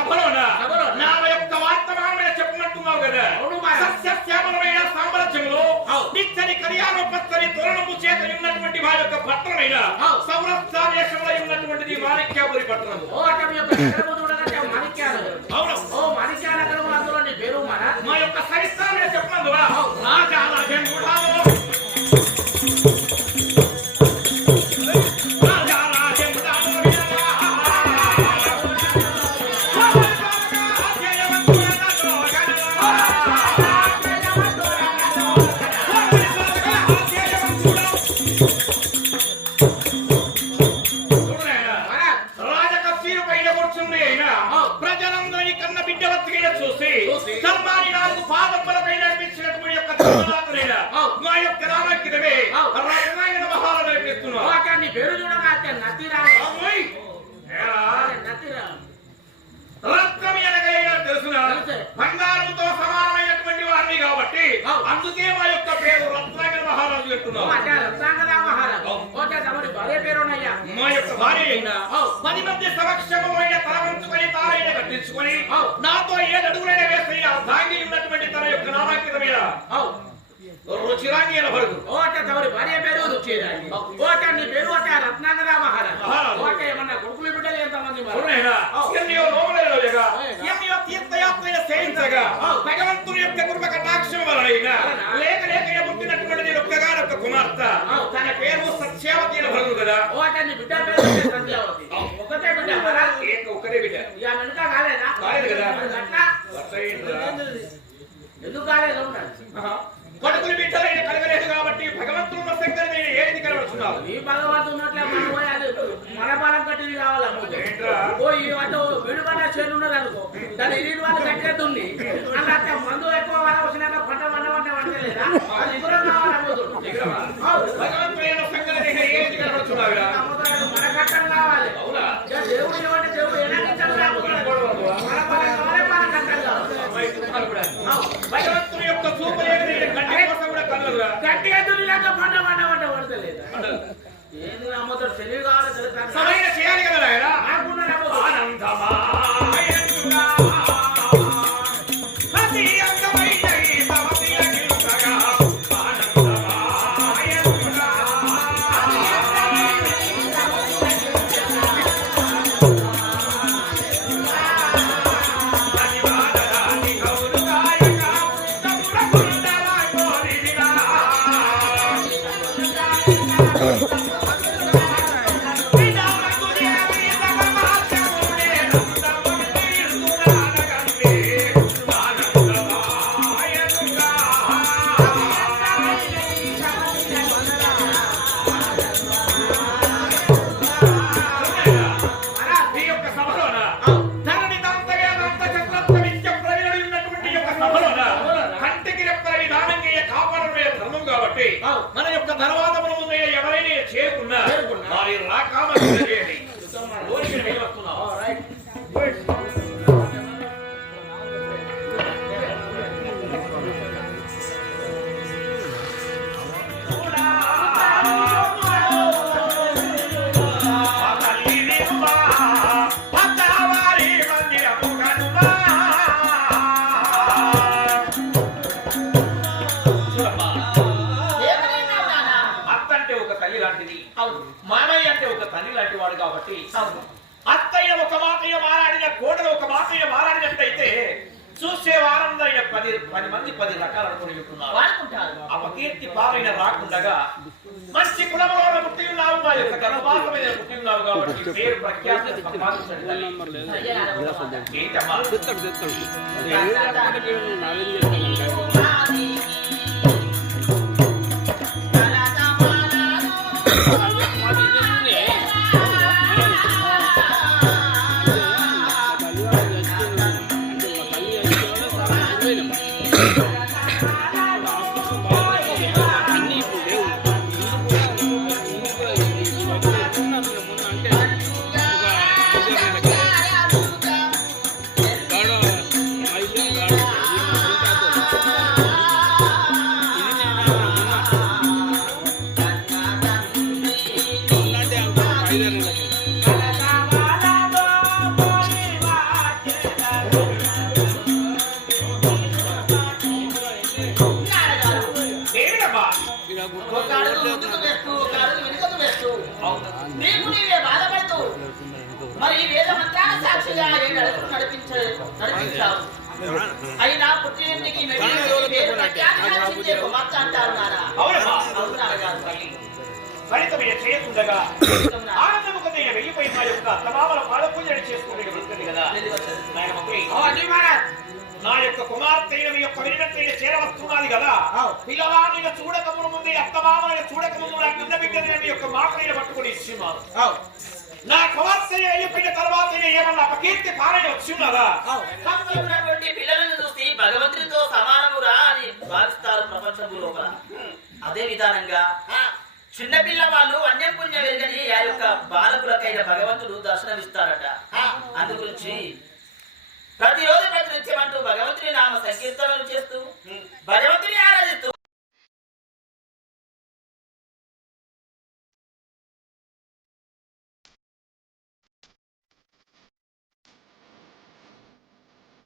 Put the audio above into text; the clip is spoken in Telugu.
సభలోన నా యొక్క వాస్తవాన్ని చెప్పమంటున్నావు కదా. సస్యశ్యామలమైన సామ్రాజ్యంలో నిచ్చని కళ్యాణోపత్తని తోరణము చేత ఉన్నటువంటి మా యొక్క పట్టణమైన సౌరస్థ దేశంలో ఉన్నటువంటిది మాణిక్యాపురి పట్టణము. అవును, మా యొక్క సరిస్థానం చెప్పమందువా రాజా బంగారంతో సమానమైనటువంటి వారిని కాబట్టి అందుకే మా యొక్క పేరు రత్నాకర మహారాజు పెట్టున్నాం. మా యొక్క భార్య అయినా 10 మంది సమక్షమైన తల వంచుకొని తారైన కట్టించుకొని నాతో 7 అడుగులైన వేసి ఆ దాగి ఉన్నటువంటి తన యొక్క నామాంకితమైన రుచిరాంగి అని పలుకు. భార్య పేరు రుచిరాంగి. నీ పేరు రత్నాకర మహారాజు. ఏమన్నా కొడుకులు బిడ్డలు ఎంతమంది తీర్థయాత్ర చేయించగా భగవంతుని యొక్క కృప కటాక్షం వలన లేక లేక పుట్టినటువంటి ఒక్కగానొక్క కుమార్తె తన పేరు సత్యావతి అని పలుకు కదా. బిడ్డ పేరు సత్యావతి. ఒకటే బిడ్డ ఒక్కటే బిడ్డ కాలేదా? కాలేదు కదా. ఎందుకు కాలేదు? కొడుకులు బిడ్డలైన కలగలేదు కాబట్టి భగవంతుడు శంకరుని ఏది కలవడుతున్నారు. ఈ భగవంతుడు ఉన్నట్లే మన బలం కట్టింది కావాలా? విడుబడ్డ చేను ఉన్నది అనుకో, దాని ఇరు వాళ్ళు కట్టేస్తుంది. అలా మందు ఎక్కువ వచ్చినా పంట వండమంటే వండలేదా? అది ఇగురం కావాలా? భగవంతుడైన శంకరుని ఏది కలవడుతున్నారు. మన కట్టం కావాలి. దేవుడు ఏమంటే దేవుడు ఎలాంటి భగవంతుని యొక్క చూపు గట్టి ఎదురులాక పంట వండ వంట పడతలేదు. ఏంది అమ్మతో తెలివి కావాలి సరైన చేయాలి కదా. మన యొక్క ధర్వాదముల ముందు ఎవరైనా చేరుకున్నా వారి రాకామని మామయ్య అంటే ఒక తల్లి లాంటి వాడు కాబట్టి అత్తయ్య ఒక మాటయ్య మారాడిన కోడలు ఒక మాటయ్య మారాడినట్టయితే చూసే వారందైన 10 మంది 10 రకాలు అనుకుంటున్నారు. అపకీర్తి పాలైన రాకుండగా మంచి కులములో పుట్టి ఉన్నావు, మా యొక్క గర్భవాసమైన పుట్టి ఉన్నావు కాబట్టి పేరు ప్రఖ్యాతి నీకు నీవే బాధపడుతూ మరి వేద మంత్రాల సాక్షిగా నడిపించావు. అయినా పుట్టింటికి కుమార్తె అంటారు నారా. అవునమ్మా. అవును నాన్నగారు తల్లి. ఫలితం చేయకుండగా ఆనందము కొద్ది వెళ్ళిపోయి మా యొక్క తమామల పాదపూజలు చేసుకునే వృత్తి కదా నాయన మంత్రి. నా యొక్క కుమార్తె మీ యొక్క వినట్లయిన చేరవస్తున్నది కదా. పిల్లవాడిని చూడకమును ముందే అత్తమామని చూడకముందు నా కింద బిడ్డని మీ యొక్క మాటలను పట్టుకుని ఇస్తున్నారు. నా కుమార్తె అయిపోయిన తర్వాత ఏమన్నా అపకీర్తి పారని వచ్చిన్నదా? ఉన్నటువంటి పిల్లలను చూసి భగవంతుడితో సమానమురా అని భావిస్తారు ప్రపంచం లోపల. అదే విధానంగా చిన్న పిల్ల వాళ్ళు అన్యం పుణ్యం వెలుగని ఆ యొక్క బాలకులకైన భగవంతుడు దర్శనమిస్తారట. అందు గురించి ప్రతిరోజు ప్రతి నిత్యమంటూ భగవంతుని నామ సంకీర్తనలు చేస్తూ భగవంతుని ఆరాధిస్తూ